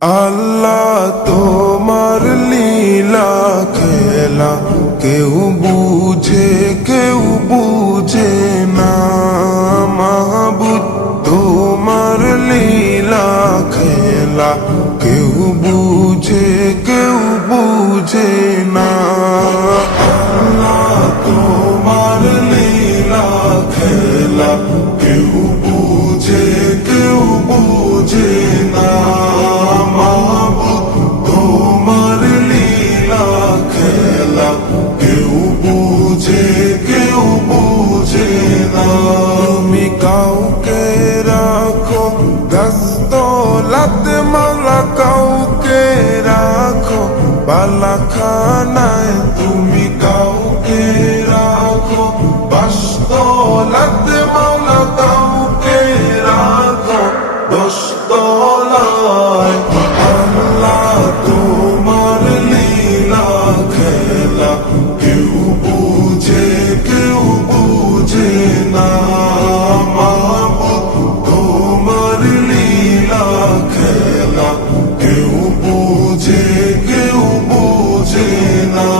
আল্লাহ তোমার লীলা খেলা কেউ বুঝে না। মাহবুব তোমার লীলা খেলা কেউ বুঝে না। আল্লাহ তোমার লীলা খেলা কেউ বুঝে না। তোমার লীলা খেলা কেউ বুঝে না। তুমি কাউকে রাখো গাছতলাতে মালা, কাউকে রাখো বালাখানায়। তুমি কাউকে রাখো বাসতলাতে মালা, কাউকে রাখো দশতলায়। আল্লাহ তোমার লীলা খেলা কেউ বুঝে না। মাহবুব তোমার লীলা খেলা কেউ বুঝে না।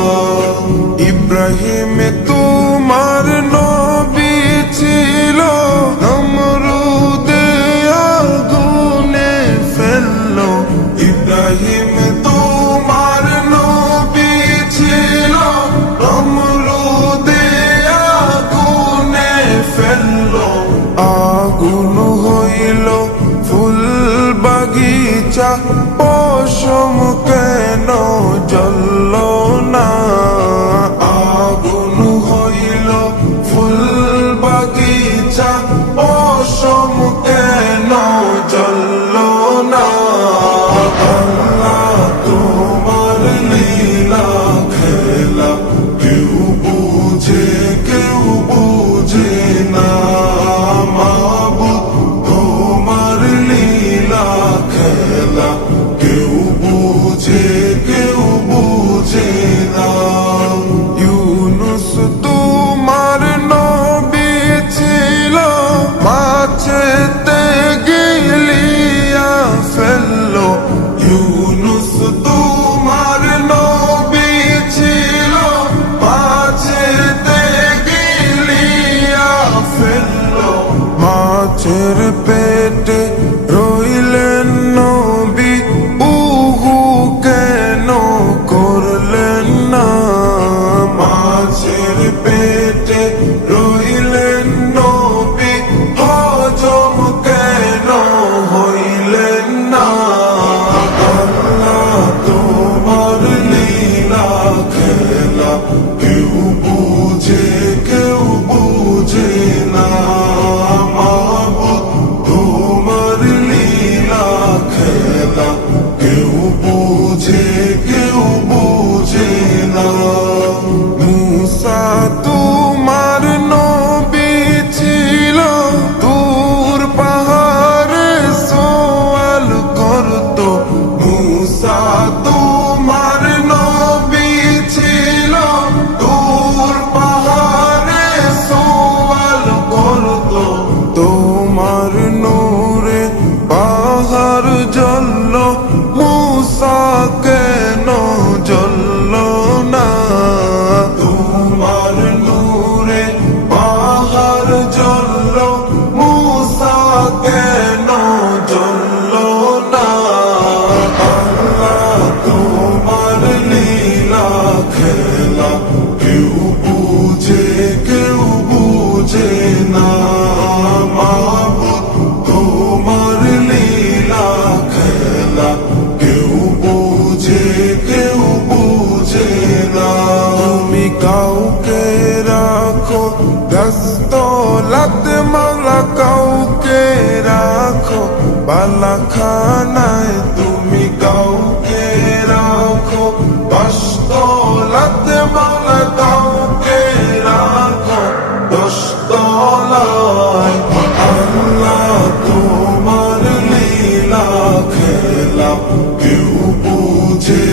ইব্রাহিম তোমার নবী ছিল, নমরুদে আগুনে ফেললো। ইব্রাহিম তোমার নবী ছিল, নমরুদে আগুনে ফেললো। আগুন হইল ফুল বাগিচা, পশম কেন জ্বলল না। আগুন হইল ফুল বাগিচা, পশম কেন জ্বলল না। আল্লাহ তোমার লীলা খেলা কেউ বুঝে না। মাহবুব তোমার লীলা খেলা কেউ বুঝে না। ইউনুস তোমার নবী ছিল, মাছেতে গিলিয়া ফেললো। ইউনুস তোমার নবী ছিল, মাছেতে গিলিয়া ফেললো। মাছের পেটে রইলেন নবী, উহু কেন করলেন না। মাছের পেটে রইলেন নবী, হজম কেন হইলেন না। আল্লাহ তোমার লীলা খেলা কেউ বুঝে না। মাহবুব তোমার লীলা খেলা কেউ বুঝে না। মুসা তোমার নবী ছিল, দূর পাহাড়ে সওয়াল করতো। মুসা তোমার নবী ছিল, দূর পাহাড়ে সওয়াল করতো। তোমার নূরে পাহাড় জ্বলল, মুসা কেন জ্বলল না। তোমার নূরে পাহাড় জ্বলল, মুসা কেন জ্বলল না। আল্লাহ তোমার লীলা খেলা কেউ বুঝে না। মাহবুব তোমার লীলা খেলা কেউ বুঝে না। তুমি কাউকে রাখো গাছতলাতে মালা, কাউকে রাখো বালাখানায়। তুমি কাউকে রাখো বাসতলাতে মালা, কাউকে রাখো দশতলায়। আল্লাহ তোমার লীলা খেলা কেউ বুঝে